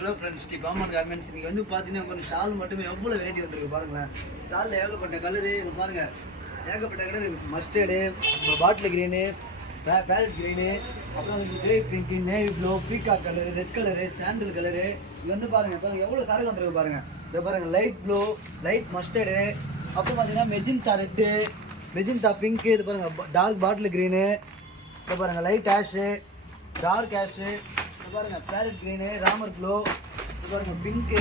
Hello friends, Pamban garments. இன்றைக்கி வந்து பார்த்தீங்கன்னா கொஞ்சம் ஷால் மட்டுமே எவ்வளோ வெரைட்டி வந்துருக்கு பாருங்களேன். ஷாலில் ஏகப்பட்ட கலரு பாருங்கள், ஏகப்பட்ட colour. Mustard, bottle green, parrot green, அப்புறம் வந்து grey pink, navy blue, peacock colour, red colour, sandal colour. இது வந்து பாருங்கள் எவ்வளோ சரக்கு வந்துருக்கு பாருங்கள். இதை பாருங்கள், லைட் ப்ளூ, லைட் மஸ்டர்டு, அப்புறம் பார்த்தீங்கன்னா மெஜின்தா ரெட்டு, மெஜின்தா பிங்க்கு. இது பாருங்கள் டார்க் பாட்டில் க்ரீனு. இதை பாருங்கள் லைட் ஆஷு, டார்க் ஆஷு. இது பாருங்கள் பேரட் க்ரீனு, ராமர் ப்ளூ. இது பாருங்கள் பிங்க்கு,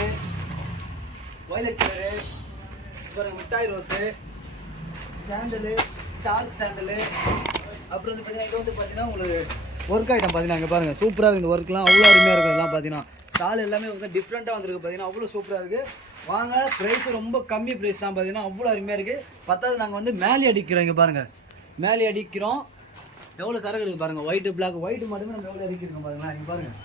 வயலட் கலரு. இது பாருங்கள் மிட்டாய் ரோஸு, சாண்டலு, டார்க் சாண்டலு. அப்புறம் வந்து பார்த்தீங்கன்னா இது வந்து பார்த்தீங்கன்னா உங்களுக்கு ஒர்க் ஐட்டம் பார்த்தீங்கன்னா இங்கே பாருங்கள் சூப்பராக இருக்குது. இந்த ஒர்க்லாம் அவ்வளோ அருமையாக இருக்கும். இதெல்லாம் பார்த்தீங்கன்னா ஸ்டால் எல்லாமே வந்து டிஃப்ரெண்ட்டாக வந்துருக்கு. பார்த்தீங்கன்னா அவ்வளோ சூப்பராக இருக்குது. வாங்க, ப்ரைஸ் ரொம்ப கம்மி ப்ரைஸ் தான். பார்த்தீங்கன்னா அவ்வளோ அருமையாக இருக்குது. பத்தாவது நாங்கள் வந்து மேலே அடிக்கிறோம். இங்கே பாருங்கள் மேலே அடிக்கிறோம். எவ்வளோ சரக்கு இருக்குது பாருங்கள். ஒயிட்டு பிளாக், ஒயிட்டு மட்டுமே நம்ம எவ்வளோ இறக்கிருக்கோம் பாருங்களா. நீங்கள் பாருங்கள்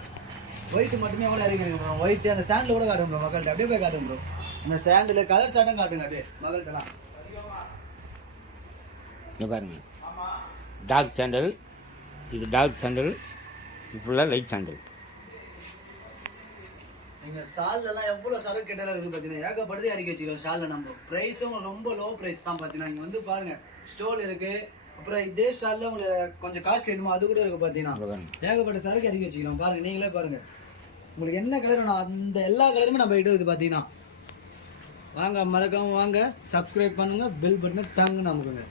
ஒயிட்டு மட்டுமே எவ்வளோ இறக்கிருக்கோம். ஒயிட்டு அந்த சாண்டில் கூட காட்டுங்க ப்ரோ மக்கள்கிட்ட. அப்படியே போய் காட்டுங்க ப்ரோ. இந்த சாண்டில் கலர் சாட்டம் காட்டுங்க அப்படியே மக்கள்கிட்டலாம். இங்கே பாருங்கள், டார்க் சாண்டல், இது டார்க் சாண்டல், இது ஃபுல்லாக லைட் சாண்டல். நீங்கள் ஷால்லாம் எவ்வளோ சரக்கு கேட்டாலும் இருக்குது பார்த்தீங்கன்னா ஏகப்படுத்தி இறக்கி வச்சுக்கிறோம். ஷாலில் நம்ம ப்ரைஸும் ரொம்ப லோ ப்ரைஸ் தான். பார்த்தீங்கன்னா நீங்கள் வந்து பாருங்கள் ஸ்டோல் இருக்குது. அப்புறம் இதே ஷாலில் உங்களுக்கு கொஞ்சம் காஸ்ட் வேணுமோ அது கூட இருக்குது. பார்த்தீங்கன்னா ஏகப்பட்ட சரக்கு இறக்கி வச்சுக்கிறோம். பாருங்கள் நீங்களே பாருங்கள், உங்களுக்கு என்ன கலர் வேணும் அந்த எல்லா கலருமே நம்ம கிட்ட இருக்குது. பார்த்தீங்கன்னா வாங்க, மறக்காமல் வாங்க, சப்ஸ்கிரைப் பண்ணுங்கள், பெல் பட்டனை டங்குன்னு அமுக்குங்க.